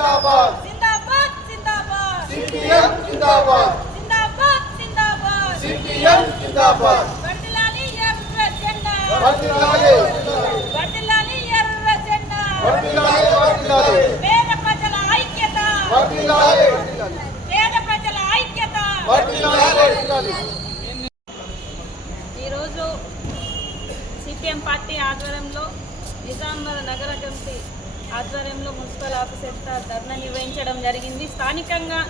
जिंदाबाद जिंदाबाद जिंदाबाद सीपीएम जिंदाबाद जिंदाबाद जिंदाबाद सीपीएम जिंदाबाद वर्दिलाली एर्र जెండా वर्दिलाली वर्दिलाली एर्र జెండా वर्दिलाली పేద ప్రజల ఐక్యత वर्दिलाली పేద ప్రజల ఐక్యత वर्दिलाली ఈరోజు సిపిఎం పార్టీ ఆధ్వర్యంలో నిజామాబాద్ నగర కమిటీ ఆధ్వర్యంలో మున్సిపల్ ఆఫీస్ ఎదుట ధర్నా నిర్వహించడం జరిగింది. స్థానికంగా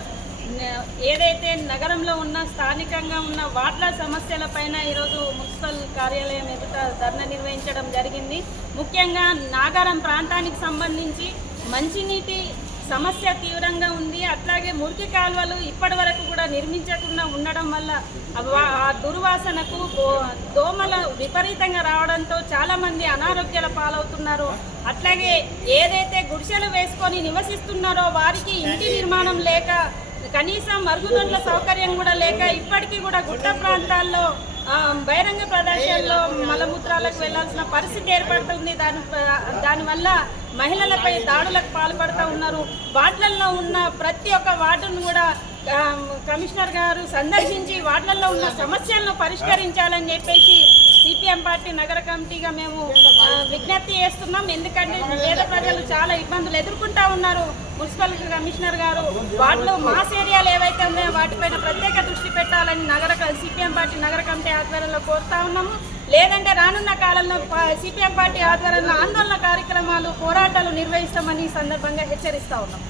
ఏదైతే నగరంలో ఉన్న స్థానికంగా ఉన్న వార్డుల సమస్యలపైన ఈరోజు మున్సిపల్ కార్యాలయం ఎదుట ధర్నా నిర్వహించడం జరిగింది. ముఖ్యంగా నాగారం ప్రాంతానికి సంబంధించి మంచినీటి సమస్య తీవ్రంగా ఉంది. అట్లాగే మురికి కాలువలు ఇప్పటి వరకు కూడా నిర్మించకుండా ఉండడం వల్ల ఆ దుర్వాసనకు దోమల విపరీతంగా రావడంతో చాలామంది అనారోగ్యాల పాలవుతున్నారు. అట్లాగే ఏదైతే గుడిసెలు వేసుకొని నివసిస్తున్నారో వారికి ఇంటి నిర్మాణం లేక కనీసం మరుగుదొడ్ల సౌకర్యం కూడా లేక ఇప్పటికీ కూడా గుట్ట ప్రాంతాల్లో బహిరంగ ప్రదేశాల్లో మలమూత్రాలకు వెళ్లాల్సిన పరిస్థితి ఏర్పడుతుంది. దానివల్ల మహిళలపై దాడులకు పాల్పడుతూ ఉన్నారు. వార్డులలో ఉన్న ప్రతి ఒక్క వార్డును కూడా కమిషనర్ గారు సందర్శించి వార్డులలో ఉన్న సమస్యలను పరిష్కరించాలని చెప్పేసి సిపిఎం పార్టీ నగర కమిటీగా మేము విజ్ఞప్తి చేస్తున్నాం. ఎందుకంటే పేద ప్రజలు చాలా ఇబ్బందులు ఎదుర్కొంటూ ఉన్నారు. మున్సిపల్ కమిషనర్ గారు వార్డులో మాస్ ఏరియాలు ఏవైతే ఉన్నాయో వాటిపైన ప్రత్యేక దృష్టి పెట్టాలని సిపిఎం పార్టీ నగర కమిటీ ఆధ్వర్యంలో కోరుతా ఉన్నాము. లేదంటే రానున్న కాలంలో సిపిఎం పార్టీ ఆధ్వర్యంలో ఆందోళన కార్యక్రమాలు పోరాటాలు నిర్వహిస్తామని ఈ సందర్భంగా హెచ్చరిస్తా ఉన్నాం.